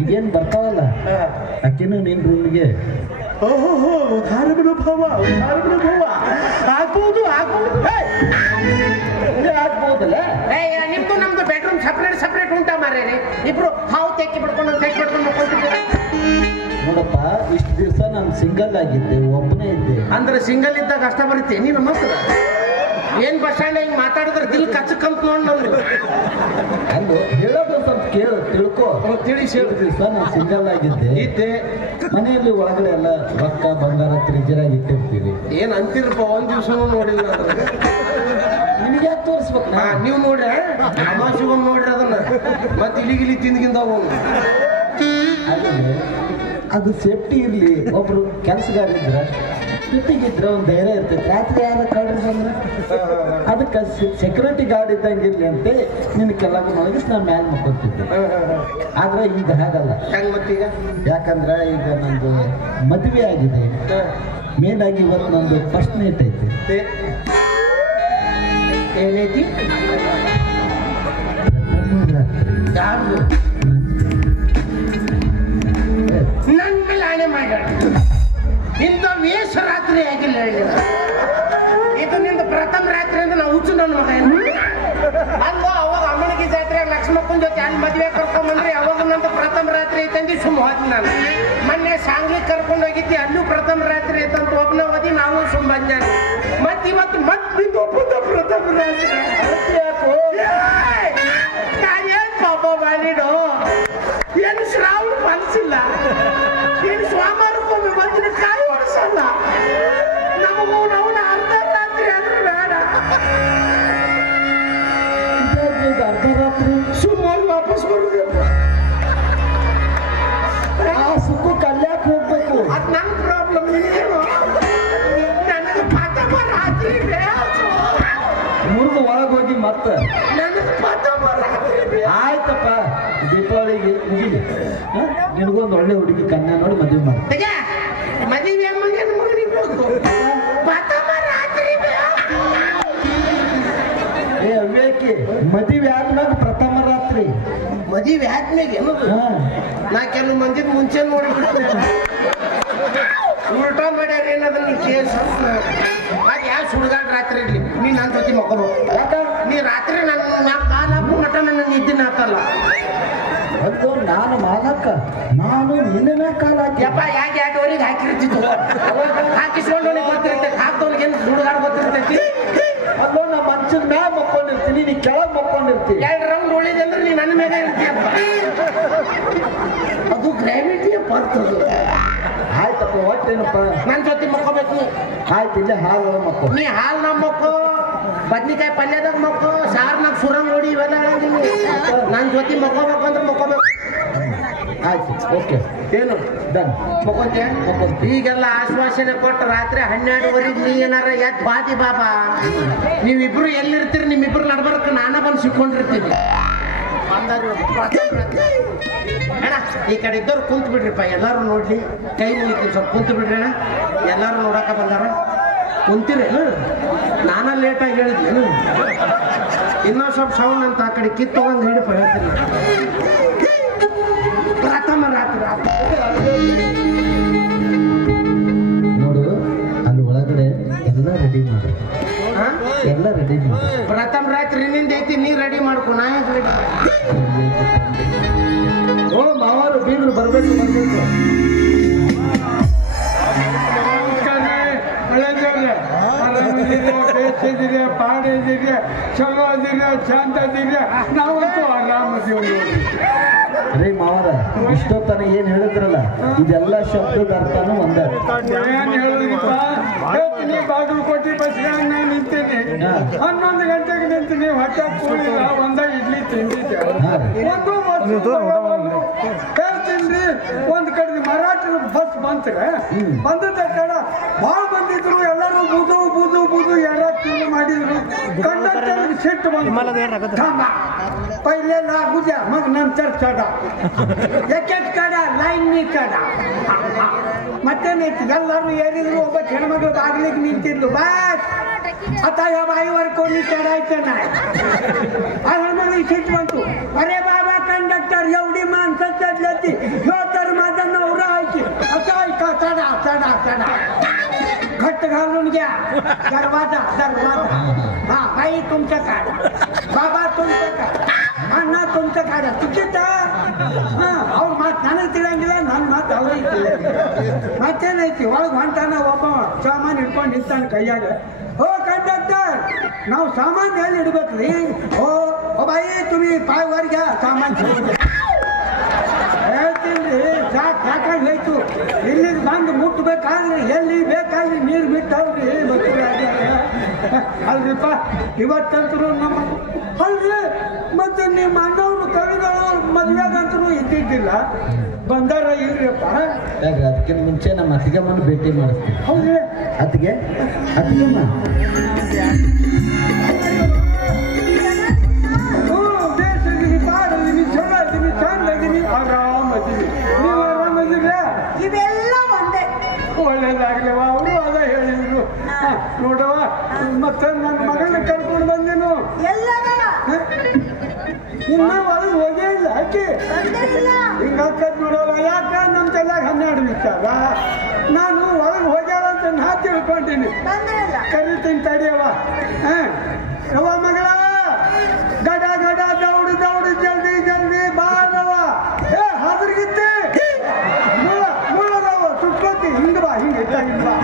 ಈಗೇನ್ ಬರ್ತಾವಲ್ಲ ಅಕ್ಕಿನೂ ನಿನ್ ರೂಮ್ಗೆ ಆಗ್ಬೋದಲ್ಲ ನಿಮ್ದು ನಮ್ದು ಬೆಡ್ರೂಮ್ ಸಪ್ರೇಟ್ ಉಂಟಾ ಮಾರ್ರಿ ಇಬ್ರು ಹಾವು ತೆಕ್ಕಿ ಬಿಡ್ಕೊಂಡು ನೋಡಪ್ಪ ಇಷ್ಟು ದಿವಸ ನಾನು ಸಿಂಗಲ್ ಆಗಿದ್ದೆ ಒಬ್ಬನೇ ಇದ್ದೆ ಅಂದ್ರೆ ಸಿಂಗಲ್ ಇದ್ದಾಗ ಅಷ್ಟ ಬರುತ್ತೆ ನೀನು ಮಕ್ಕಳು ಏನ್ ಬಸ್ ಸ್ಟ್ಯಾಂಡ್ ಹಿಂಗ್ ಮಾತಾಡಿದ್ರೆ ದಿಲ್ ಕಚ್ಚಕಂತ ನೋಡ್ ನಂದು ಅಲ್ಲೋ ಹೇಳೋದು ಸ್ವಲ್ಪ ಕೇಳು ತಿಳ್ಕೊ ತಿಳಿಸಿ ಇಷ್ಟು ದಿವಸ ನಾನು ಸಿಂಗಲ್ ಆಗಿದ್ದೆ ಇದ್ದೆ ಮನೆಯಲ್ಲಿ ಒಳಗಡೆ ಎಲ್ಲ ರೊಕ್ಕ ಬಂಗಾರ ತ್ರಿಜರಾಗಿ ಇಟ್ಟಿರ್ತೀವಿ ಏನ್ ಅಂತಿರಪ್ಪ ಒಂದ್ ದಿವ್ಸನೂ ನೋಡಿಲ್ಲ ನಿಮ್ಗೆ ಯಾಕೆ ತೋರಿಸ್ಬೇಕು ನೀವು ನೋಡ್ರಿ ಅಮಾಸಿಗೊಂದು ನೋಡ್ರಿ ಅದನ್ನ ಮತ್ತೆ ಇಲಿಗಿಲಿ ತಿಂದ್ಗಿಂದ ಅದು ಸೇಫ್ಟಿ ಇರ್ಲಿ ಒಬ್ರು ಕೆಲಸಗಾರ ಇದ್ರ ಜೊತೆಗಿದ್ರೆ ಒಂದು ಧೈರ್ಯ ಇರ್ತೈತೆ ರಾತ್ರಿ ಯಾರ ಕಳ್ರಿ ಬಂದ್ರೆ ಅದಕ್ಕೆ ಸೆಕ್ಯೂರಿಟಿ ಗಾರ್ಡ್ ಇದ್ದಂಗೆ ಇರ್ಲಿ ಅಂತ ನಿನ್ನ ಕೆಳಗೆ ಮಲಗಿಸ್ ನಾ ಮ್ಯಾಲ ಮಕ್ಕೊತಿದ್ದೆ ಆದ್ರೆ ಈಗ ಹಾಗಲ್ಲ ಮತ್ತೀಗ ಯಾಕಂದ್ರೆ ಈಗ ನಂದು ಮದುವೆ ಆಗಿದೆ ಮೇಲಾಗಿ ಇವತ್ತು ನಂದು ಫಸ್ಟ್ ನೈಟ್ ಐತೆ ಏನೈತಿ ಯಾರು ನನ್ನ ಮೇಲೆ ಆಣೆ ಮಾಡ್ಯಾರ ಇಂಥ ವೇಷ ರಾತ್ರಿ ಆಗಿಲ್ಲ ಇದು ನಿಂದ ಪ್ರಥಮ ರಾತ್ರಿ ಅಂದ್ರೆ ನಾವು ಹುಚ್ಚು ನನ್ನ ಮಗ ಅಲ್ವ ಅವಾಗ ಅಮ್ಮನಿಗೆ ಜಾತ್ರೆ ಲಕ್ಷ್ಮಕ್ಕನ ಜೊತೆ ಅಲ್ಲಿ ಮದುವೆ ಕರ್ಕೊಂಡ್ಬಂದ್ರಿ ಅವಾಗ ನಂದು ಪ್ರಥಮ ರಾತ್ರಿ ಐತಂದು ಸುಮ್ಮ ಹೋದ್ ನಾನು ಮೊನ್ನೆ ಸಾಂಗ್ಲಿ ಕರ್ಕೊಂಡು ಹೋಗಿದ್ದೆ ಅಲ್ಲೂ ಪ್ರಥಮ ರಾತ್ರಿ ಐತಂತ ಒಬ್ಬನ ಓದಿ ನಾವು ಸುಮ್ಮ ಬಂದ ಮತ್ತೆ ಇವತ್ತು ಮತ್ತೆ ಪ್ರಥಮ ರಾತ್ರಿ ನಾನೇನ್ ಪಾಪ ಮಾಡಿಡು ಏನು ಶ್ರಾವಣ ಮನಸ್ಸಿಲ್ಲ ಏನು ಸ್ವಾಮಾರಕ್ಕೊಮ್ಮೆ ಬಂದಿನ ಕಾಯಿ ಹೊಡಿಸಲ್ಲ ನಮಗೂ ನಾವು ಅರ್ಧ ರಾತ್ರಿ ಅಂದ್ರೆ ಬೇಡ ಅರ್ಧ ರಾತ್ರಿ ಸುಮ್ಮನೆ ವಾಪಸ್ ಬರುದಪ್ಪ ಆ ಸುಖ ಕಲ್ಯಾಕ್ ಹೋಗ್ಬೇಕು ಅದು ನನ್ನ ಪ್ರಾಬ್ಲಮ್ ನಿನಗೇನು ನನಗೆ ಪ್ರಥಮ ರಾತ್ರಿ ಮುರಿದು ಒಳಗೋಗಿ ಮತ್ತೆ ನನಗೆ ಪ್ರಥಮ ರಾತ್ರಿ ಆಯ್ತಪ್ಪ ದೀಪಾವಳಿಗೆ ಮುಗಿಲಿ ನಿನಗೊಂದು ಒಳ್ಳೆ ಹುಡುಗಿ ಕನ್ಯಾ ನೋಡಿ ಮದುವೆ ಮಾಡಿ ಮದುವೆ ಮಗನ ಮಗನಿಬೇಕು ಪ್ರಥಮ ರಾತ್ರಿ ಏ ಅವ್ಯ ಮದುವೆ ಆದ್ಮೇಲೆ ಪ್ರಥಮ ರಾತ್ರಿ. ಮದುವೆ ಆದ್ಮೇಲೆ ಏನದು? ನಾ ಕೆಲವು ಮಂದಿ ಮುಂಚೆ ನೋಡ್ಬಿಡ್ತೇನೆ. ಉಲ್ಟಾ ಮಾಡ್ಯಾರ ಏನದನ್ನ ಕೇಸ್ ಯಾವ ಸುಡುಗಾಡ್ ರಾತ್ರಿ ಇರ್ಲಿ ನೀ ನನ್ನ ಜೊತೆ ಮಕ್ಕೋಬೇಕು. ನೀ ರಾತ್ರಿ ನನ್ನ ಕಾಲ ಹಾಕು ಮಟ ನನ್ನ ನಿದ್ದಿನ ಹಾಕಲ್ಲ. ಅದು ನಾನು ಮಾಲಕ್ಕ, ನಾನು ನಿನ್ನ ಕಾಲ ಯಪ್ಪ ಯಾಕೆ 2ವರೆಗೆ ಹಾಕಿರ್ತಿತ್ತು ಹಾಕಿಸ್ಕೊಂಡು ಗೊತ್ತಿರ್ತೈತೆ, ಹಾಕ್ದವ್ನಿಗೆ ಏನು ಸುಡುಗಾಡ್ ಗೊತ್ತಿರ್ತೈತಿ. ಅಲ್ಲೋ ನಾ ಮಂಚದ ಮ್ಯಾಗ ಮಕ್ಕೊಂಡಿರ್ತೀನಿ, ನೀ ಕೆಳಗ್ ಮಕ್ಕೊಂಡಿರ್ತೀನಿ. 2 ರೌಂಡ್ ಉಳಿದೆ ಅಂದ್ರೆ ನೀ ನನ್ನ ಮೇಲೆ ಇರ್ತೀಯಪ್ಪ. ಅದು ಗ್ರಾವಿಟಿಯ ಬರ್ತದೆ. ಆಯ್ತಪ್ಪ ಒಟ್ಟೇನಪ್ಪ ನನ್ನ ಜೊತೆ ಮಕ್ಕೋಬೇಕು ನೀ. ಆಯ್ತು ಇಲ್ಲೇ ಹಾಲು ಮಕ್ಕಳು. ನೀ ಹಾಲು ನಮ್ಮ ಮಕ್ಕೋ, ಬದ್ನಿಕಾಯಿ ಪಲ್ಯದಾಗ ಮಕ್ಕೋ, ಸಾರ್ನಾಗ ಸುರಂಗ್ ನೋಡಿ ಇವೆಲ್ಲ ನನ್ನ ಜೊತೆ ಮಕ್ಕೋಬೇಕು ಅಂದ್ರೆ ಮಕ್ಕೋಬೇಕು. ಆಯ್ತು ಓಕೆ ಏನು ಡನ್ ಮಕ್ಕೊಂತೆ. ಈಗೆಲ್ಲ ಆಶ್ವಾಸನೆ ಕೊಟ್ಟು ರಾತ್ರಿ 12ವರೆಗೆ ನೀ ಏನಾರ ಎದ್ದು ಬಾದಿ ಬಾಬಾ. ನೀವಿಬ್ರು ಎಲ್ಲಿರ್ತೀರಿ, ನಿಮ್ಮಿಬ್ರು ನಡ್ಬರ್ಕ ನಾನ ಬಂದು ಸಿಕ್ಕೊಂಡಿರ್ತೀನಿ. ಅಣ್ಣ ಈ ಕಡೆ ಇದ್ದವ್ರು ಕುಂತು ಬಿಡ್ರಿಪ್ಪ, ಎಲ್ಲಾರು ನೋಡ್ಲಿ. ಕೈ ಮುಗಿತೀನಿ ಸ್ವಲ್ಪ ಕುಂತು ಬಿಡ್ರಿ ಅಣ್ಣ. ಎಲ್ಲಾರು ನೋಡಕ ಬಂದಾರ, ಕುಂತೀರಿ. ನಾನ ಲೇಟಾಗಿ ಹೇಳಿದ್ನೇನು, ಇನ್ನೊಂದು ಸ್ವಲ್ಪ ಸೌಂಡ್ ಅಂತ ಆ ಕಡೆ ಕಿತ್ತೋಗಂಗೆ ಹಿಡಿಪ ಹೇಳ್ತೀನಿ. ಪ್ರಥಮ ರಾತ್ರಿ ನೋಡು, ಅಲ್ಲಿ ಒಳಗಡೆ ಎಲ್ಲ ರೆಡಿ ಮಾಡಿ, ಎಲ್ಲ ರೆಡಿ ಮಾಡಿ. ಪ್ರಥಮ ರಾತ್ರಿ ನಿಂದ ಐತಿ, ನೀ ರೆಡಿ ಮಾಡ್ಕೊ. ನಾ ಯಾಕೆ ರೆಡಿ ನೋಡು ಮಾವಾರು ಬೀಗರು ಬರ್ಬೇಕು ಬರ್ಬೇಕು. ಬೇಸಿದ್ದೀರಿ, ಪಾಡಿದ್ದೀರಿ, ಚಲೋ ಅದೀರಿ, ಚಂದ ಅದೀರಿ, ನಾವಂತೂ ಆರಾಮದೀವಿ. ರೇ ಮಾವರ ಇಷ್ಟೊತ್ತನ ಏನ್ ಹೇಳಿದ್ರಲ್ಲ ಇದೆಲ್ಲ ಶಬ್ದದ ಅರ್ಥನೂ ಒಂದೇ. ಏನ್ ಹೇಳಿದ್ರಿಪ್ಪ, ಹೇಳ್ತೀನಿ ಬಾಗಿಲು ಕೊಟ್ಟಿ ಬಸ್ಗಾಗ ನಾನು ನಿಂತೀನಿ. 11 ಗಂಟೆಗೆ ನಿಂತೀನಿ, ಹೊಟ್ಟೆ ಕೂಳಿಲ್ಲ, ಒಂದ ಇಡ್ಲಿ ತಿಂದಿದ್ದೆ. ಹೇಳ್ತೀನಿ ಒಂದ್ ಕಡೆ ಮರಾಠಿ ಬಸ್ ಬಂತ್ರೆ, ಬಂದ ತಕ್ಷಣ ಭಾಳ ಬಂದಿದ್ರು. ಎಲ್ಲರೂ ಬುದು ಬುದು ಬುದು ಎಲ್ಲ ತಿಂದು ಮಾಡಿದ್ರು. ಕಂಡಕ್ಟರ್ ಸಿಟ್ಟು ಬಂದು पहिले लागू द्या, मग नंतर चढा. एक चढा, लाईन चढा. ಮತ್ತೇನೈತಿ, ಎಲ್ಲರೂ ಏರಿದ್ರು. ಒಬ್ಬ ಹೆಣ್ಮಗಳು ಬಾಗಿಲಿಗೆ ನಿಂತಿದ್ಲು. ಬಾಸ್ आता या बाईवर कोणी चढायचं नाही. आ हेणमಗಳು ಸಿಟ್ಟು ಬಂತು. अरे बाबा कंडक्टर, एवढी माणसं चढली ती, ह्यो तर माझा नवरा आहे. आता ऐका, चढा चढा चढा, घट्ट घालून घ्या. दरवाजा दरवाजा. हा बाई तुमचं काढा, बाबा तुमचं काढा, ಅಣ್ಣ ಕುಂತ ಕಾಡ ಟಿಕೆಟ್. ಅವ್ರು ಮಾತು ನನಗೆ ತಿಳಿಯಂಗಿಲ್ಲ, ನನ್ನ ಮಾತು ಅವ್ರಿಗೆ ತಿಳಿಯಂಗಿಲ್ಲ. ಮತ್ತೇನೈತಿ, ಒಳಗೆ ಹೊಂಟಾನ ಒಬ್ಬ ಸಾಮಾನು ಹಿಡ್ಕೊಂಡು ನಿಂತಾನ ಕೈಯಾಗ. ಓ ಕಂಡಕ್ಟರ್, ನಾವು ಸಾಮಾನು ಎಲ್ಲಿ ಇಡ್ಬೇಕ್ರಿ? ಓ ಬಾಯಿ ತುಮಿ ಪಾಯ वर घ्या, ಸಾಮಾನು ಹೇಳ್ತೀನಿ. ಸಾಕಾಗಿ ಹೋಯ್ತು. ಇಲ್ಲಿಗೆ ಬಂದು ಮುಟ್ಟಬೇಕಾದ್ರೆ ಎಲ್ಲಿ ಬೇಕಾದ್ರೆ ನೀರು ಬಿಟ್ಟವ್ರಿ. ಅಲ್ರಿಪ್ಪ, ಇವತ್ತಂತರೂ ನಮ್ಮ ಅಲ್ರಿ. ಮತ್ತೆ ನಿಮ್ಮ ಅಣ್ಣವ್ರು ಕವಿಗಳು ಮದುವೆಗಂತರೂ ಇದ್ದಿದ್ದಿಲ್ಲ, ಬಂದಾರ ಇಲ್ರಿಪ್ಪ. ಅದಕ್ಕಿಂತ ಮುಂಚೆ ನಮ್ಮ ಅತ್ತಿಗೆಮ್ಮನ ಭೇಟಿ ಮಾಡಿಸ್ತೀವಿ. ಹೌದ್ರಿ ಅತ್ತಿಗೆ, ಅತ್ತಿಗೆಮ್ಮ ಬೇಸಿದೀನಿ, ಬಾಡಿದೀನಿ, ಚಲೋ ಇದೀನಿ, ಚಂದದೀನಿ, ಆರಾಮದೀನಿ. ನೀವು ಆರಾಮದಿಲ್ಲ? ಇವೆಲ್ಲ ಒಂದೇ. ಒಳ್ಳೇದಾಗ್ಲವ, ಅವರು ಅದ ಹೇಳಿದ್ರು. ನೋಡವ, ಮತ್ತೆ ನನ್ನ ಮಗಳನ್ನ ಕರ್ಕೊಂಡು ಬಂದೇನು. ಎಲ್ಲದ ಇನ್ನ ಒಳಗೆ ಹೋಗೇ ಇಲ್ಲ ಆಕೆ. ಹಿಂಗಾಕದ್ ನೋಡವ, ಯಾಕ ನಮ್ಮ ತಲೆಯಾಗ 12 ವಿಚಾರ. ನಾನು ಒಳಗೆ ಹೋಗ್ಯಾವ ಅಂತ ನಾ ತಿಳ್ಕೊಂಡಿನಿ. ಕರಿತೀನಿ ತಡಿಯವ. ಯವ ಮಗಳ, ಗಡ ಗಡ ದೌಡು ದೌಡು, ಜಲ್ದಿ ಜಲ್ದಿ ಬಾರವ. ಹಾದ್ರಗಿತ್ತೆ ಮುಳ ಮುಳದವ, ಸುಟ್ಕೋತಿ. ಹಿಂಗ ಬಾ, ಹಿಂಗ ಹಿಂಗ ಬಾ.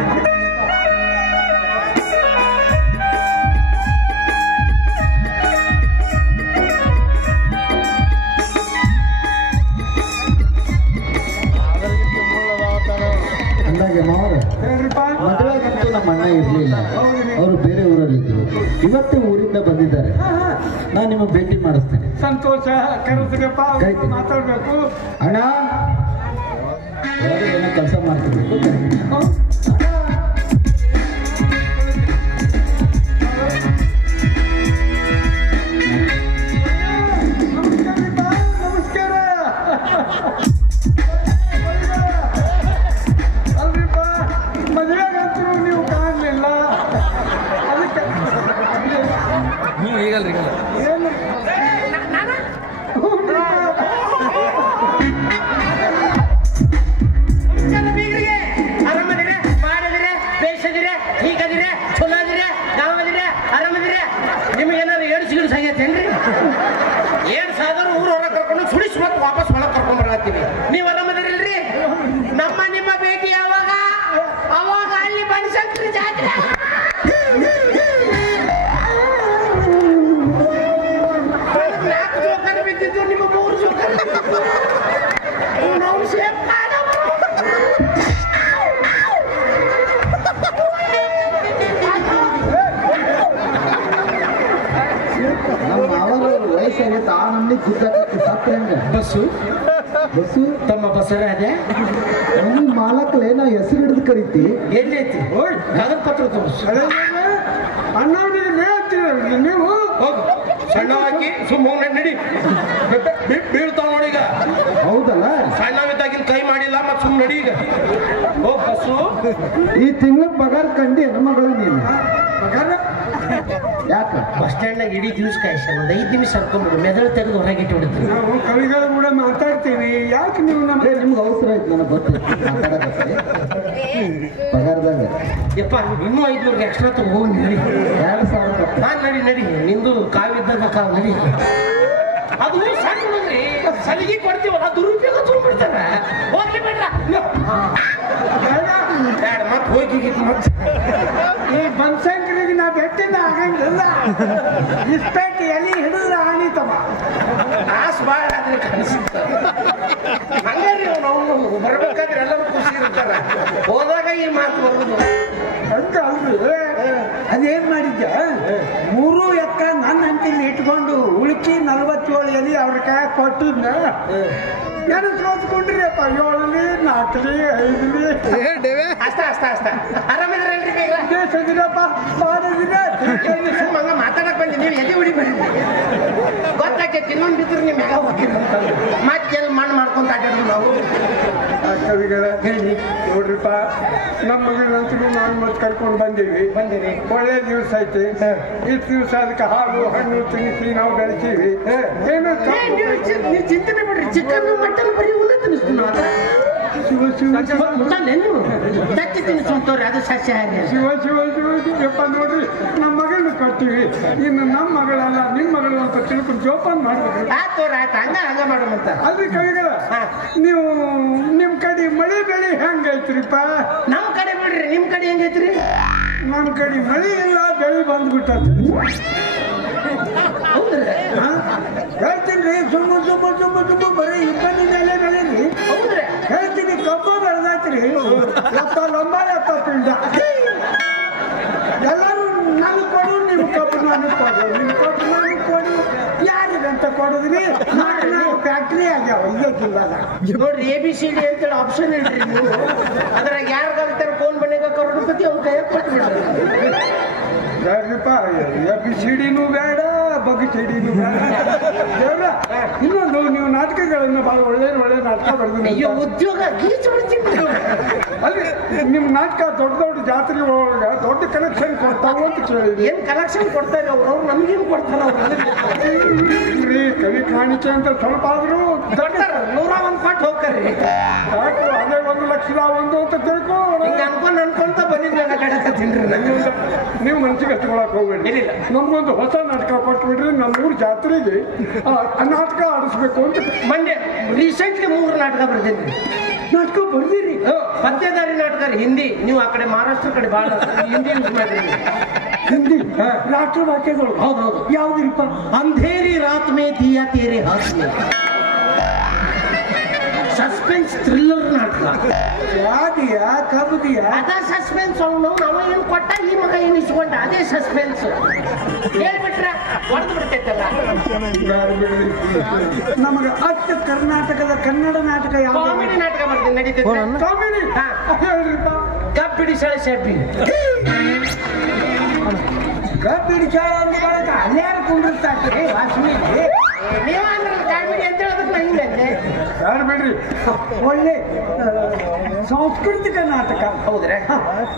ಅಂದಾಗೆ ಮಾವರ ಮದುವೆಗಂತೂ ನಮ್ಮ ಅಣ್ಣ ಇರಲಿಲ್ಲ, ಅವರು ಬೇರೆ ಊರಲ್ಲಿದ್ದರು. ಇವತ್ತೇ ಊರಿಂದ ಬಂದಿದ್ದಾರೆ. ನಾನು ನಿಮಗೆ ಭೇಟಿ ಮಾಡಿಸ್ತೇನೆ. ಸಂತೋಷ. ಕರೆದ್ರಪ್ಪ, ಮಾತಾಡ್ಬೇಕು. ಅಣ್ಣ ಏನೋ ಕೆಲಸ ಮಾಡ್ತಿರ್ಬೇಕು. ನಮಸ್ಕಾರ. ಅಲ್ರಿಪ್ಪ, ಮದುವೆಗಂತೂ ನೀವು ಕಾಣಲಿಲ್ಲ. ಅದಕ್ಕೆ ಏನು ಏನ್ರಿ ಏನ್ ಸಾಧಾರ ಊರ ಹೊರ ಕರ್ಕೊಂಡು ಸುಡಿಸಿ ಮತ್ತೆ ವಾಪಸ್ ಒಳಗೆ ಕರ್ಕೊಂಡ್ ಬರತ್ತೀವಿ. ನೀವ್ ಆರಾಮದಿರಿಲ್ರಿ? ನಮ್ಮ ನಿಮ್ಮ ಭೇಟಿ ಯಾವಾಗ? ಅವಾಗ ಅಲ್ಲಿ ಬನಶಂಕರಿ ಜಾತ್ರೆ. ನಾಲ್ಕು ಜೋಕರ್ ಬಿದ್ದಿದ್ದು, ನಿಮ್ಮ 3 ಜೋಕರ್ ನಾವು ಸೇಫ್ ವಯಸ್ಸಾಗೈತೆ ಆ ನಮ್ನಿ ಗುದ್ದಾಕಕ್ಕೆ ಸತ್ರ ಹೆಂಗ ಬಸ್ಸು ಬಸ್ಸು ತಮ್ಮ ಬಸ್ಸರ ಅದೇ ನಮ್ಗೆ ಮಾಲಕ್ಲೆ ನಾ ಹೆಸರು ಹಿಡಿದು ಕರಿತಿ ಎಲ್ಲೈತಿ ಕಾಗದ ಪತ್ರ ತೋರಿಸು. ನೀವು ಹೋಗು ಸಣ್ಣ ಹಾಕಿ ಸುಮ್ಮ ಹೋಗಿ ನಡಿ ಬೀಳ್ತಾವ ನೋಡಿ. ಈಗ ಹೌದಲ್ಲ ಸಣ್ಣವಿದ್ದಾಗಿನ ಕೈ ಮಾಡಿಲ್ಲ ಮತ್ತೆ ಸುಮ್ ನಡಿ. ಈಗ ಹೋಗ್ ಬಸ್ಸು. ಈ ತಿಂಗಳ ಪಗಾರ ಕಂಡಿ ಹೆಣ್ಮಗಳು ನೀನು ಯಾಕ ಬಸ್ ಸ್ಟ್ಯಾಂಡ್ ನಾಗ ಇಡೀ ದಿವಸ ಕಾಯಿಸ್ತಾರೆ. ಒಂದು 5 ನಿಮಿಷ ಸರ್ಕೊಂಡ್ಬಿಡು, ಮೆದುಳು ತೆಗೆದು ಹೊರಗೆ ಇಟ್ಟು ಬಿಡ್ತೀವಿ. ನಾವು ಕವಿಗಳ ಕೂಡ ಮಾತಾಡ್ತೀವಿ. ಯಾಕೆ ನೀವು ನಮ್ಮ ನಿಮ್ಗೆ ಅವಸರ ಐತೆ ನನಗೆ ಗೊತ್ತೈತಿ ಮಾತಾಡಕತ್ತೆ ಪಗಾರದಾಗ. ಯಪ್ಪ ಇನ್ನೂ 500 ಎಕ್ಸ್ಟ್ರಾ ತಗೋ ಹೋಗಿ ನಡಿ. 2000 ನಾನ್ ನಡಿ ನಡಿ ನಿಂದು ಕಾವಿದ್ದಾಗ ಕಾವು ನಡಿ. ಅದು ಸಣ್ಣ ಹುಡುಗ್ರಿ ಸಲಿಗೆ ಕೊಡ್ತೀವಲ್ಲ ದುರುಪಯೋಗ ತುಂಬಿಡ್ತಾರ. ಹೋಗ್ಲಿ ಬೇಡ ಮತ್ತೆ ಹೋಗಿ ಮತ್ತೆ ಈ ಬನಶಂಕರಿಗೆ ನಾ ಬೆಟ್ಟಿಂದ ಆಗಂಗಿಲ್ಲ. ಇಸ್ಪೇಟ್ ಎಲ್ಲಿ ಹಿಡಿದ್ರೆ ಆಣಿತಮ್ಮ ಕಾಸು ಭಾಳ ಆದ್ರೆ ಕಾಣಿಸುತ್ತೆ. ಹಂಗಾರಿ ನಾವು ಬರ್ಬೇಕಾದ್ರೆ ಎಲ್ಲರೂ ಖುಷಿ ಇರ್ತಾರ, ಹೋದಾಗ ಈ ಮಾತು ಬರುದು ಅಂತ ಅಲ್ರಿ. ಅದೇನ್ ಮಾಡಿದ್ದ 3 ಎಕ್ಕ ನನ್ನ ಅಂತಿಲ್ಲಿ ಇಟ್ಕೊಂಡು ಉಳುಕಿ 47 ಎಲ್ಲಿ ಅವ್ರ ಕೈ ಕೊಟ್ಟಿದ್ನ ನೆನೆಸ್ಕೊಂಡ್ರಿ ಅಪ್ಪ. 7ಲಿ 4ಲಿ 5ಲಿ ಅಷ್ಟ ಅಷ್ಟ ಅಷ್ಟ ಆರಾಮಿದ್ರಲ್ರಿ ಬೇಗ ಸದಿರಪ್ಪ ಮಾಡಿದ್ರೆ ಸುಮ್ಮಂಗ ಮಾತಾಡಕ್ ಬಂದಿ. ನೀವು ಎದೆ ಹೊಡಿಬೇಡಿ, ಗೊತ್ತಾಕೈತಿ ಇನ್ನೊಂದು ಬಿದ್ರು ನಿಮ್ ಮೆಗ ಹೋಗಿಲ್ಲ ಮತ್ತೆಲ್ಲ ಮಣ್ಣು ಮಾಡ್ಕೊಂತ ಅಡ್ಡಾಡ್ದು ನಾವು. ಕವಿಗಳ ಹೇಳಿ ನೋಡ್ರಿಪ್ಪ, ನಮ್ಮ ಮಗಳಂತೂ ನಾನು ಮತ್ತೆ ಕರ್ಕೊಂಡು ಬಂದೀವಿ. ಒಳ್ಳೆ ದಿವಸ ಐತಿ. ಇಷ್ಟು ದಿವಸ ಅದಕ್ಕೆ ಹಾಲು ಹಣ್ಣು ತಿನ್ನಿಸಿ ನಾವು ಬೆಳೆಸೀವಿ. ಏನು ನೀವು ಚಿಂತನೆ ಬಿಡ್ರಿ, ಚಿಕನ್ ಮಟನ್ ಬರೀ ಉನ್ನ ತಿನ್ನಿಸ್ತು ಶಿವ ಶಿವ ಶಿವ ತತ್ತಿ ತಿನ್ನಿಸ್ಕೊಂತವ್ರಿ, ಅದು ಸಸ್ಯಾಹಾರಿ. ಶಿವ ಶಿವ ಶಿವ ಶಿವಪ್ಪ ನೋಡ್ರಿ, ನಮ್ಮ ಮಗಳನ್ನ ಕೊಡ್ತೀವಿ. ಇನ್ನು ನಮ್ಮ ಮಗಳಲ್ಲ ನಿಮ್ಮ ಮಗಳು ಅಂತ ತಿಳ್ಕೊಂಡು ಜೋಪಾನ ಮಾಡ್ಬೇಕು. ಆಯ್ತವ್ರ ಆಯ್ತು, ಹಂಗ ಮಾಡೋಣಂತ. ಅಲ್ರಿ ಕವಿಗಳ, ನೀವು ನಿಮ್ ಕಡೆ ಮಳೆ ಬೆಳೆ ಹೆಂಗೈತ್ರಿಪ್ಪ? ನಮ್ಮ ಕಡೆ ಬಿಡ್ರಿ, ನಿಮ್ ಕಡೆ ಹೆಂಗೈತ್ರಿ? ನಮ್ಮ ಕಡೆ ಮಳೆ ಇಲ್ಲ, ಬೆಳೆ ಬಂದ್ಬಿಟ್ಟ. ಹೇಳ್ತೀನಿ ಸುಮ್ಮ ಸುಮ್ಮ ಸುಮ್ಮ ಸುಮ್ಮ ಬರೀ ಇಬ್ಬನಿ ಮೇಲೆ ಬೆಳೀರಿ. ಹೌದ್ರಿ ಹೇಳ್ತೀನಿ ಕಬ್ಬು ಬೆಳೆದೈತ್ರಿ. ಎತ್ತ ಲಂಬ ಎತ್ತ ಪಿಂಡ ಎಲ್ಲರೂ ನನಗೆ ಕೊಡು, ನಿಮ್ಮ ಕಬ್ಬು ನನಗೆ ಕೊಡು, ನಿಮ್ಮ ಕಬ್ಬು ನನಗೆ ಕೊಡು. ಯಾರಿಗಂತ ಕೊಡುದ್ರಿ? 4 ಫ್ಯಾಕ್ಟ್ರಿ ಆಗ್ಯಾವ ಇದಕ್ಕಿಲ್ಲಲ್ಲ. ನೋಡ್ರಿ ABCD ಅಂತೇಳಿ ಆಪ್ಷನ್ ಇಡ್ರಿ ನೀವು. ಅದ್ರಾಗ ಯಾರು ಕಲ್ತಾರ ಫೋನ್ ಬಣ್ಣಿಗ ಕರೋಡ್ಪತಿ ಅವ್ನ ಕೈಯಾಗ ಕೊಟ್ಟು ಬಿಡ್ರಿ. ಬೇಡ್ರಿಪ್ಪ, ABCDನೂ ಬೇಡ, BCDನೂ ಬೇಡ. ಇನ್ನೊಂದು, ನೀವು ನಾಟಕಗಳನ್ನ ಬಹಳ ಒಳ್ಳೆ ನಾಟಕ ಬರೆದು. ಅಯ್ಯೋ ಉದ್ಯೋಗ ಗೀಚ್ ಬಿಡ್ತೀನಿ. ಅಲ್ಲಿ ನಿಮ್ಮ ನಾಟಕ ದೊಡ್ಡ ದೊಡ್ಡ ಜಾತ್ರೆ ಒಳಗೆ ದೊಡ್ಡ ಕಲೆಕ್ಷನ್ ಕೊಡ್ತಾವ ಅಂತ ಕೇಳಿದ್ರಿ. ಏನ್ ಕಲೆಕ್ಷನ್ ಕೊಡ್ತಾರೆ ಅವ್ರು ನಮ್ಗೇನು ಕೊಡ್ತಾರ? ಕವಿ ಕಾಣಿಕೆ ಅಂತ ಸ್ವಲ್ಪ ಆದ್ರೂ ದೊಡ್ಡಾರ 101 ಕೊಟ್ಟು ಹೋಗ್ತಾರೆ. ಅದೇ 1 ಲಕ್ಷದ 1 ಅಂತ ತಿಳ್ಕೊಳ್ಳೋಣ. ಅನ್ಕೊಂತ ಬಂದಿದ್ವಿ. ನೀವು ಮನ್ಸಿಗೆ ಹಚ್ಕೊಳಕ್ ಹೋಗ್ಬೇಡಿ. ನಮ್ಗೊಂದು ಹೊಸ ನಾಟಕ ಕೊಟ್ಬಿಡ್ರಿ. ನಮ್ಮ ಊರ್ ಜಾತ್ರೆಗೆ ಆ ನಾಟಕ ಆಡಿಸ್ಬೇಕು ಅಂತ ಮೊನ್ನೆ ರೀಸೆಂಟ್ಲಿ 3 ನಾಟಕ ಬರ್ತೀನಿ. ನಾಟಕ ಬರ್ದಿರಿ? ಪದ್ಯದಾರಿ ನಾಟಕ ಹಿಂದಿ. ನೀವು ಆ ಕಡೆ ಮಹಾರಾಷ್ಟ್ರ ಕಡೆ ಬಹಳ ಹಿಂದಿ ಯೂಸ್ ಮಾಡಿರಿ. ಹಿಂದಿ ರಾಷ್ಟ್ರ ವಾಕ್ಯಗಳು ಹೌದೌದು. ಯಾವ್ದಿರಪ್ಪ? ಅಂಧೇರಿ ರಾತ್ ಮೇ ದಿಯಾ ತೇರೆ ಹಾತ್ ಮೇ. ಸಸ್ಪೆನ್ಸ್ ಥ್ರಿಲ್ಲರ್ ನಾಟಕ. ಯಾದಿಯಾ ಕಬದಿಯಾ? ಅದ ಸಸ್ಪೆನ್ಸ್. ಅವನು ನಾವು ಏನು ಕೊಟ್ಟ, ಈ ಮಗ ಏನು ಇಸ್ಕೊಂಡ, ಅದೇ ಸಸ್ಪೆನ್ಸ್. ಹೇಳ್ಬಿಟ್ರ ಹೊಡೆದು ಬಿಡ್ತೈತಲ್ಲ. ನಮಗೆ ಅಚ್ಚ ಕರ್ನಾಟಕದ ಕನ್ನಡ ನಾಟಕ ಯಾವ? ಕಾಮಿಡಿ ನಾಟಕ ಬರ್ತೀನಿ, ನಡೀತೈತೆ. ಕಾಮಿಡಿ ಹೇಳ್ರಿಪ್ಪ. ಕಬ್ಬಿಡಿ ಸಳೆ ಶೆಟ್ಟಿ. ಕಬ್ಬಿಡಿ ಚಾಳ ಅಂತ ಬರಕ ಅಲ್ಲೇ ಯಾರು ಕುಂಡಿರ್ತಾರೆ ವಾಸನೆಗೆ? ನೀವು ಅಂದ್ರೆ ಕಾಮಿಡಿ ಅಂತ ಹೇಳೋದಕ್ಕೆ ನಂಗೆ ಯಾರು ಬಿಡ್ರಿ. ಒಳ್ಳೆ ಸಾಂಸ್ಕೃತಿಕ ನಾಟಕ. ಹೌದ್ರೆ?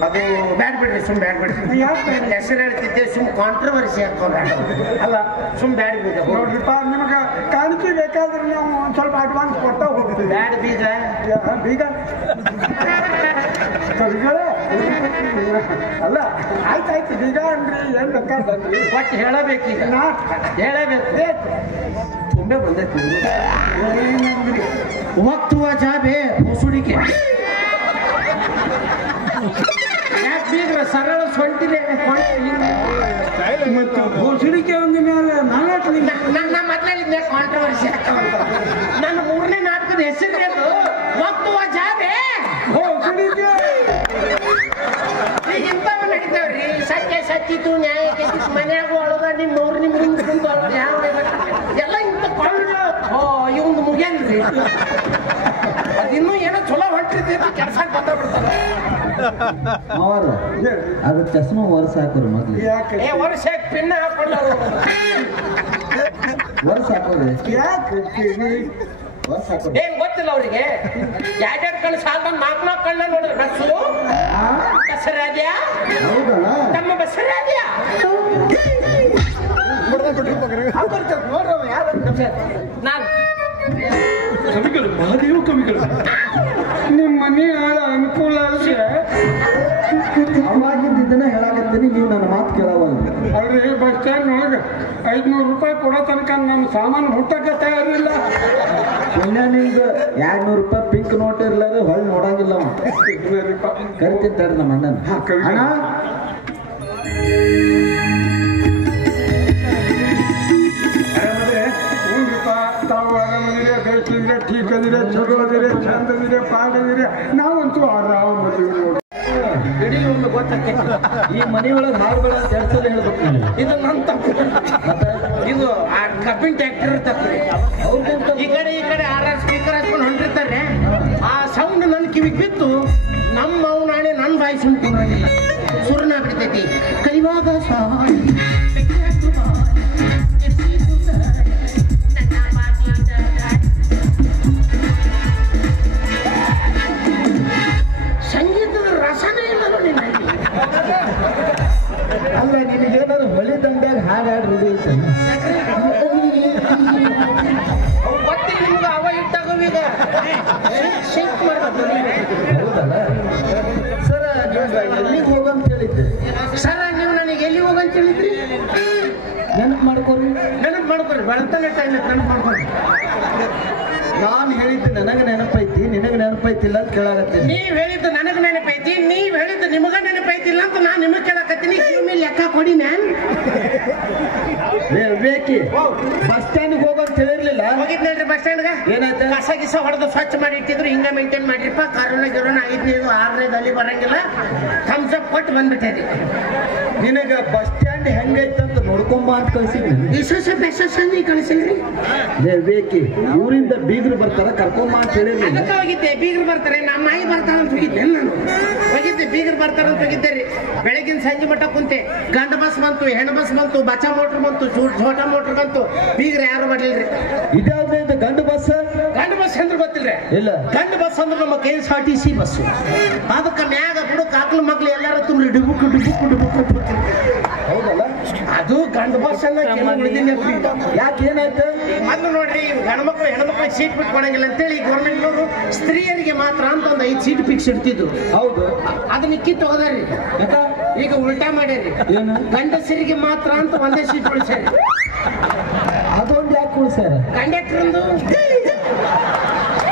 ಅದು ಬ್ಯಾಡ್ ಬಿಡ್ರಿ, ಸುಮ್ ಬ್ಯಾಡ್ ಬಿಡ್ರಿ. ಯಾಕೆ ಹೆಸರು ಹೇಳ್ತಿದ್ದೆ, ಸುಮ್ ಕಾಂಟ್ರವರ್ಸಿ ಹಾಕೋಣ. ಅಲ್ಲ ಸುಮ್ ಬ್ಯಾಡ್ ಬೀಗ. ನೋಡ್ರಿಪ್ಪ, ನಿಮಗೆ ಕಾಣಿಕೆ ಬೇಕಾದ್ರೆ ನಾವು ಒಂದು ಸ್ವಲ್ಪ ಅಡ್ವಾನ್ಸ್ ಕೊಟ್ಟ ಹೋಗ್ತೀವಿ. ಬ್ಯಾಡ್ ಬೀಗ ಬೀಗ ಅಲ್ಲ ಆಯ್ತಾಯ್ತು ಈಗ ಅನ್ರಿ ಏನ್ ಬೇಕಾದ್ರಿ ಒಟ್ಟು ಹೇಳಬೇಕೀಗ ಹೇಳಬೇಕು ತುಂಬೆ ಬಂದೈತಿ ವಕ್ತು ಜಾಬೆ ಮುಸುಡಿಕೆ ಯಾಕೆ ಬೀಗ್ರ ಸರಳ ಸೊಂಟಿಲೆ ಮತ್ತು ಮುಸುಡಿಕೆ ಒಂದ ಮೇಲೆ ನನ್ನ ಮೊದಲಿದ್ದೆ ಕಾಂಟ್ರವರ್ಸಿ ನನ್ನ 3ನೇ ನಾಟಕದ ಹೆಸರು ವಕ್ತು ಜಾಬೆ ಈಗ ಇಂಥವು ನಡೀತಾವ್ರಿ ಸತ್ಯ ಸತ್ತಿತ್ತು ನ್ಯಾಯ ಕೆತ್ತಿತ್ತು ಮನ್ಯಾಗ ಒಳಗ ನಿಮ್ಮ ಮುಂದೆ ಕುಂತು ಯಾವ ಎಲ್ಲ ಇಂಥ ಕೊಳ್ಳ ಇವಂದು ಮುಗಿಯಲ್ರಿ ಅದಿನ್ನೂ ಏನೋ ಚಲೋ ಹೊಂಟಿರ್ತಿ ಕೆಲಸ ಗೊತ್ತಾಗ್ಬಿಡ್ತಾರೆ ಅದು ಚಸ್ಮಾ ವರ್ಷ ಹಾಕೋರು ಮೊದ್ಲು ವರ್ಷ ಪಿನ್ನ ಹಾಕೊಂಡು ವರ್ಷ ಹಾಕೋರಿ ಏನ್ ಗೊತ್ತಿಲ್ಲ ಅವ್ರಿಗೆ ಎರಡೆರಡು ಕಣ್ಣು ಸಾಲ 4 ಕಣ್ಣ ನೋಡಿದ್ರೆ ಬಸ್ಸು ಬಸರಾದ್ಯಾ ತಮ್ಮ ಬಸರಾದ್ಯಾ ನಾನು ಕವಿಗಳು ಮಹಾದೇವ ಕವಿಗಳು ನಿಮ್ಮ ಮನೆ ಅನುಕೂಲ ಅಲ್ರಿ ಅವಾಗಿಂದ ಇದನ್ನ ಹೇಳಾಕತ್ತೀನಿ ನೀವು ನನ್ನ ಮಾತು ಕೇಳವಲ್ಲ ಅಲ್ರಿ ಬಸ್ ಸ್ಟ್ಯಾಂಡ್ ಒಳಗೆ 500 ರೂಪಾಯಿ ಕೊಡೋ ತನಕ ನಮ್ಮ ಸಾಮಾನು ಹುಟ್ಟಕ್ಕೆ ತಯಾರಿಲ್ಲ ಪುಣ್ಯ ನಿಮ್ದು 200 ರೂಪಾಯಿ ಪಿಂಕ್ ನೋಟ್ ಇರ್ಲಾರ ಹೊಳ್ಳಿ ನೋಡಂಗಿಲ್ಲ ಅವ ಕರಿತಿದ್ದಾರೆ ನಮ್ಮ ಅಣ್ಣನ ಅಣ್ಣ ತಾವು ಆರಾಮದಿರಿ ಬೇಕಿದ್ರೆ ಠೀಕ್ ಅದಿರಿ ಚಲೋ ಅದಿರಿ ಚಂದ ಅದಿರಿ ಪಾಡ್ ಅದಿರಿ ನಾವಂತೂ ಆರಾಮ ಇಡೀ ಒಂದು ಗೊತ್ತಕ್ಕೆ ಈ ಮನೆಯೊಳಗೆ ಹಾಡುಗಳ ಕೆಲಸದಲ್ಲಿ ಹೇಳ್ಬೇಕು ನಾನು ಇದು ನನ್ನ ತಪ್ಪು ಇದು ಆ ಕಬ್ಬಿನ ಟ್ಯಾಕ್ಟರ್ ತಪ್ಪು ಈ ಕಡೆ 6 ಸ್ಪೀಕರ್ ಹಾಕೊಂಡು ಹೊಂಟಿರ್ತಾರೆ ಆ ಸೌಂಡ್ ನನ್ನ ಕಿವಿಗೆ ಬಿತ್ತು ನಮ್ಮ ನಾಳೆ ನನ್ನ ಬಾಯಿ ಸುಮ್ಕೊಂಡಿಲ್ಲ ಸುರ್ನ ಬಿಡ್ತೈತಿ ಕಲಿವಾಗ ಸಂಗೀತದ ರಸನೇ ಇಲ್ಲ ನೋಡಿ ಅಲ್ಲ ನಿನಗೇನಾದ್ರು ಹೊಳಿ ದಂಡ್ಯಾಗ ಹಾಡು ರಿಲೇಷನ್ ಗೊತ್ತಿಲ್ಲ ನಿಮ್ಗೆ ಅವ ಇಟ್ಟಾಗ ಈಗ ಶೇಕ್ ಮಾಡ್ಬೇಕು ಹೌದಲ್ಲ ಸರ್ ಎಲ್ಲಿಗೆ ಹೋಗಂತ ಹೇಳಿದ್ದೆ ಸರ ನೀವು ನನಗೆ ಎಲ್ಲಿ ಹೋಗಂತ ಹೇಳಿದ್ರಿ ನೆನಪು ಮಾಡ್ಕೊರಿ ಬೆಳತನ ಟೈಮ್ ನೆನಪು ಮಾಡ್ಕೊರಿ ನಾನು ಹೇಳಿದ್ದು ನನಗೆ ನೆನಪೈತಿ ನಿನಗೆ ನೆನಪೈತಿಲ್ಲ ಅಂತ ಕೇಳಾಕತ್ತೀನಿ ನೀವ್ ಹೇಳಿದ್ದು ನನಗೆ ನೆನಪೈತಿ ನೀವ್ ಹೇಳಿದ್ದು ನಿಮಗ ನೆನಪೈತಿಲ್ಲ ಅಂತ ನಾನು ನಿಮಗೆ ಕೇಳಕತ್ತೀನಿ ಮೇಲೆ ಲೆಕ್ಕ ಕೊಡಿ ಮ್ಯಾನ್ ಬೇಕಿ ಬಸ್ ಸ್ಟ್ಯಾಂಡ್ ಹೋಗಂತ ಹೇಳಿರ್ಲಿಲ್ಲ ಹೋಗಿದ್ ನೋಡ್ರಿ ಬಸ್ ಸ್ಟ್ಯಾಂಡ್ಗೆ ಏನಾಯ್ತು ಕಸ ಗಿಸ ಹೊಡೆದು ಸ್ವಚ್ಛ ಮಾಡಿ ಇಟ್ಟಿದ್ರು ಹಿಂಗ ಮೇಂಟೈನ್ ಮಾಡಿರಪ್ಪ ಕರೋನಾ 5ನೇದು 6ನೇದು ಅಲ್ಲಿ ಬರಂಗಿಲ್ಲ ಥಮ್ಸ್ ಅಪ್ ಕೊಟ್ಟು ಬಂದ್ಬಿಟ್ಟೇರಿ ನಿನಗ ಬಸ್ ಸ್ಟ್ಯಾಂಡ್ ಹೆಂಗೈತಂತ ನೋಡ್ಕೊಂಬ ಅಂತ ಕಳ್ಸಿದ್ವಿ ವಿಶೇಷ ಕಳಿಸಿಲ್ರಿ ಬೇಕಿ ಊರಿಂದ ಬೀಗರು ಬರ್ತಾರ ಕರ್ಕೊಂಬ ಅಂತ ಹೇಳಿರ್ಲಿಲ್ಲ ಅದಕ್ಕೆ ಹೋಗಿದ್ದೆ ಬೀಗರು ಬರ್ತಾರೆ ನಮ್ಮ ಮಾಯಿ ಬರ್ತಾರ ಅಂತ ಹೋಗಿದ್ದೆ ನಾನು ಹೋಗಿದ್ದೆ ಬೀಗರು ಬರ್ತಾರ ಅಂತ ಹೋಗಿದ್ದೆ ರೀ ಬೆಳಗಿನ ಸಂಜೆ ಮಟ್ಟ ಕುಂತೆ ಗಂಡ ಬಸ್ ಬಂತು ಹೆಣ್ಣು ಬಸ್ ಬಂತು ಬಚ್ಚಾ ಮೋಟ್ರ್ ಬಂತು ಛೋಟಾ ಮೋಟ್ರ್ ಬಂತು ಬೀಗರು ಯಾರು ಬರ್ಲಿಲ್ರಿ ಇದಾವ್ದು ಗಂಡು ಬಸ್ ಅಂದ್ರೆ ಗೊತ್ತಿಲ್ರಿ ಇಲ್ಲ ಗಂಡು ಬಸ್ ಅಂದ್ರೆ ನಮ್ಮ KSRTC ಬಸ್ಸು ಅದಕ್ಕೆ ಮ್ಯಾಗ ಬುಡಕ್ ಆಕಳು ಮಕ್ಳು ಎಲ್ಲಾರು ತುಂಬ್ರಿ ಡುಬುಕ್ ಹೌದಲ್ಲ ಅದು ಗಂಡು ಬಸ್ ಯಾಕೆ ಏನಾಯ್ತು ಮೊದ್ಲು ನೋಡ್ರಿ ಗಂಡು ಮಕ್ಳು ಹೆಣ್ಮಕ್ಳಿಗೆ ಸೀಟ್ ಬಿಟ್ಟು ಕೊಡಂಗಿಲ್ಲ ಅಂತೇಳಿ ಗೌರ್ಮೆಂಟ್ನವರು ಸ್ತ್ರೀಯರಿಗೆ ಮಾತ್ರ ಅಂತ ಒಂದು 5 ಸೀಟ್ ಫಿಕ್ಸ್ ಇಡ್ತಿದ್ರು ಹೌದು ಅದನ್ನ ಕಿತ್ತು ಹೋದಾರಿ ಈಗ ಉಲ್ಟಾ ಮಾಡ್ಯಾರಿ ಗಂಡಸರಿಗೆ ಮಾತ್ರ ಅಂತ ಒಂದೇ ಸೀಟ್ ಉಳಿಸ್ಯಾರಿ ಅದೊಂದು ಯಾಕೆ ಉಳಿಸ್ಯಾರ ಕಂಡಕ್ಟರ್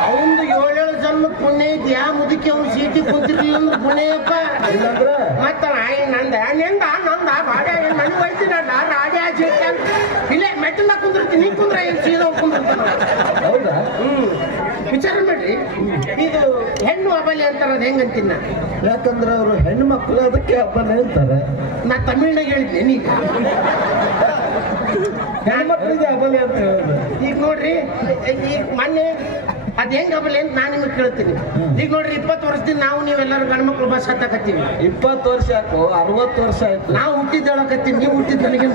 ಅವಂದು 7 ಜನ್ಮ ಪುಣ್ಯ ಐತಿ ಯಾವ ಮುದುಕಿ ಅವ್ನು ಸೀಟಿಗೆ ಕುಂತಿರ್ಲಿಲ್ಲ ಅಂದ್ರೆ ಪುಣ್ಯಪ್ಪ ಇಲ್ಲಾಂದ್ರೆ ಮತ್ತ ನಂದ ಬಾಡ ಮನೆ ಹೋಯ್ತೀನಲ್ಲ ರಾಡಿ ಆಚೆ ಇಲ್ಲೇ ಮೆಟ್ಟಲ್ಲ ಕುಂದಿರ್ತೀನಿ ನೀ ಕುಂದ್ರ ಏನ್ ಸೀದಾ ಕುಂದಿರ್ತಾನ ಹೌದಾ ವಿಚಾರ ಮಾಡ್ರಿ ಇದು ಹೆಣ್ಣು ಅಬಲಿ ಅಂತಾರ ಅದ್ ಹೆಂಗಂತೀನ ಯಾಕಂದ್ರೆ ಅವರು ಹೆಣ್ಣು ಮಕ್ಕಳು ಅದಕ್ಕೆ ಹಬ್ಬನೇ ಅಂತಾರೆ ನಾ ತಮಿಳ್ನಾಗ ಹೇಳಿದ್ದೆ ನೀಗ ಹೆಣ್ಣು ಮಕ್ಕಳಿಗೆ ಹಬ್ಬನೇ ಅಂತ ಹೇಳೋದು ಈಗ ನೋಡ್ರಿ ಈಗ ಮೊನ್ನೆ ಅದ್ ಹೆಂಗ್ ಹಬ್ಬಲಿ ಅಂತ ನಾನು ನಿಮಗೆ ಕೇಳ್ತೀನಿ ಈಗ ನೋಡ್ರಿ 20 ವರ್ಷದಿಂದ ನಾವು ನೀವೆಲ್ಲರೂ ಗಂಡ್ಮಕ್ಳು ಬಸ್ ಹತ್ತಕತ್ತೀವಿ 20 ವರ್ಷ ಯಾಕೋ 60 ವರ್ಷ ಆಯ್ತು ನಾವು ಹುಟ್ಟಿದ್ದೇಳಕತ್ತೀವಿ ನೀವು ಹುಟ್ಟಿದ್ ನನಗೆ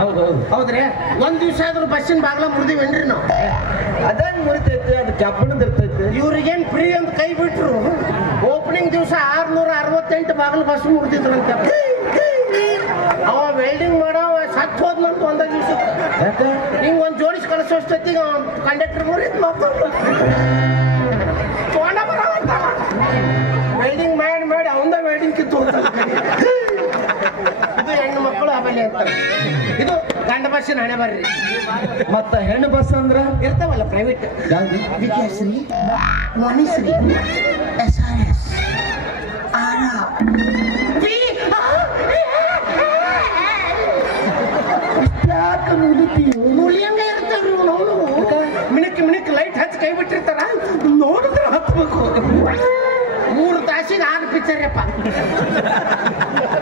ಹೌದೌದು ಹೌದ್ರಿ ಒಂದ್ ದಿವ್ಸ ಆದ್ರೂ ಬಸ್ಸಿನ ಬಾಗ್ಲ ಮುರಿದಿವೇನ್ರಿ ನಾವು ಅದೇನ್ ಮುರಿತೈತೆ ಅದು ಕಬ್ಬಣದ ಇರ್ತೈತೆ ಇವ್ರಿಗೇನ್ ಫ್ರೀ ಅಂತ ಕೈ ಬಿಟ್ರು ಓಪನಿಂಗ್ ದಿವಸ 668 ಬಾಗಿಲು ಬಸ್ ಮುರಿದಿದ್ರಂತ ಅವ ವೆಲ್ಡಿಂಗ್ ಮಾಡವ ಸತ್ ಹೋದ್ನಂತ ಒಂದ ದಿವ್ಸ ಯಾಕೆ ಹಿಂಗ್ ಒಂದ್ ಜೋಡಿಸಿ ಕಳಿಸೋಷ್ಟೊತ್ತಿಗೆ ಕಂಡಕ್ಟರ್ ಮುರಿದ್ ವೆಲ್ಡಿಂಗ್ ಮಾಡಿ ಅವಂದ ವೆಲ್ಡಿಂಗ್ ಕಿತ್ತು ಇದು ಹೆಣ್ಣು ಮಕ್ಕಳು ಆಮೇಲೆ ಅಂತಾರೆ. ಇದು ಗಂಡ ಬಸ್ಸಿನ ಹಣೆ ಬರ್ರಿ. ಮತ್ತ ಹೆಣ್ಣು ಬಸ್ ಅಂದ್ರ ಇರ್ತಾವಲ್ಲ ಪ್ರೈವೇಟ್, ವಿದ್ಯಾಶ್ರೀ, ವಾಣಿಶ್ರೀ, SRS, ಮುಳಿಯಂಗ ಇರ್ತಾವ್ರಿ ನಾವು. ಮಿಣಕ್ ಲೈಟ್ ಹಚ್ಚಿ ಕೈ ಬಿಟ್ಟಿರ್ತಾರ, ನೋಡಿದ್ರೆ ಹತ್ಬೇಕು. 3 ತಾಸಿಗೆ 6 ಪಿಕ್ಚರ್ ಯಪ್ಪ.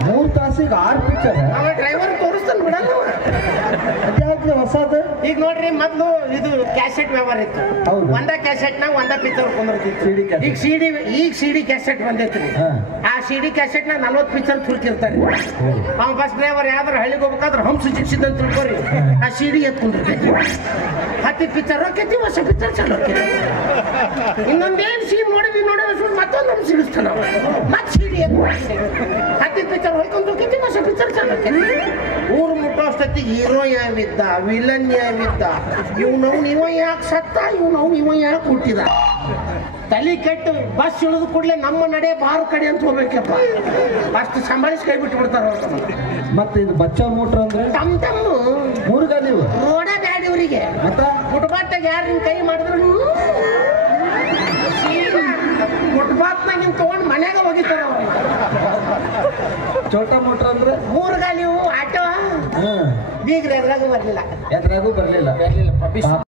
3 ತಾಸಿಗೆ 6 ಪಿಕ್ಚರ್. ಅವ ಡ್ರೈವರ್ ತೋರಿಸ್ತಾನ ಬಿಡಲ್ಲ. ಹೊಸದು ಈಗ ನೋಡ್ರಿ, ಮೊದ್ಲು ಇದು ಕ್ಯಾಸೆಟ್ ವ್ಯವಹಾರ ಇತ್ತು. ಒಂದ ಕ್ಯಾಸೆಟ್ ನಾಗ ಒಂದ ಪಿಕ್ಚರ್ ಕುಂದಿರ್ತಿತ್ತು. ಈಗ ಸಿಡಿ ಕ್ಯಾಸೆಟ್ ಬಂದೈತ್ರಿ. ಆ ಸಿಡಿ ಕ್ಯಾಸೆಟ್ ನಾಗ 40 ಪಿಕ್ಚರ್ ತುರ್ಕಿರ್ತಾರೆ. ಅವ ಬಸ್ ಡ್ರೈವರ್ ಯಾವ್ದಾರ ಹಳ್ಳಿಗೆ ಹೋಗ್ಬೇಕಾದ್ರೆ ಹಂಸ ಸಿಕ್ಸಿದ್ ಅಂತ ತಿಳ್ಕೊರಿ, ಆ ಸಿಡಿ ಎತ್ಕೊಂಡಿರ್ತೈತಿ. 10 ಪಿಕ್ಚರ್ ಹೋಗ್ತೈತಿ, ಹೊಸ ಪಿಕ್ಚರ್ ಚಲೋ ಹೋಗ್ತೈತಿ. ಇನ್ನೊಂದೇನ್ ಸೀನ್ ನೋಡಿದ್ವಿ ಮತ್ತೊಂದೊಂದು ಸಿಡಿಸ್ತಾನ. ಮತ್ ಸಿಡಿ ಎತ್ತು 10 ಪಿಕ್ಚರ್ ಹೋಗ್ಕೊಂಡು ಹೋಗ್ತೈತಿ, ಹೊಸ ಪಿಕ್ಚರ್ ಚಲೋ ಹೋಗ್ತೈತಿ. ಊರು ಮುಟ್ಟೋ ಅಷ್ಟೊತ್ತಿಗೆ ಹೀರೋ ಯಾವಿದ್ದ, ವಿಲನ್ ಯಾವಿದ್ದ, ಇವ ಯಾಕೆ ಸತ್ತ, ಇವ ಯಾಕೆ ಹುಟ್ಟಿದ. ತಲೆ ಕೆಟ್ಟು ಬಸ್ ಇಳಿದು ಕೂಡಲೇ ನಮ್ಮ ನಡೆ ಬಾರ್ ಕಡೆ ಅಂತ ಹೋಗ್ಬೇಕಪ್ಪ. ಅಷ್ಟು ಸಂಭಾಳಿಸಿ ಕೈ ಬಿಟ್ಟು ಬಿಡ್ತಾರ. ಮತ್ತೆ ಇದು ಬಚ್ಚಾ ಮೋಟ್ರ್ ಅಂದ್ರೆ ತಮ್ಮ 3 ಗಾಲಿ ರೋಡ ಬ್ಯಾಡ ಇವರಿಗೆ. ಫುಟ್ಪಾತ್ನಾಗ ಯಾರು ಕೈ ಮಾಡಿದ್ರು ಫುಟ್ಪಾತ್ನಾಗ ನಿನ್ ತಗೊಂಡು ಮನ್ಯಾಗ ಹೋಗಿತಾರ. ಚೋಟಾ ಮೋಟ್ರ್ ಅಂದ್ರೆ 3 ಗಾಲಿ ಆಟೋ ಬೀಗ್ರೆ ಎದ್ರಾಗೂ ಬರ್ಲಿಲ್ಲ.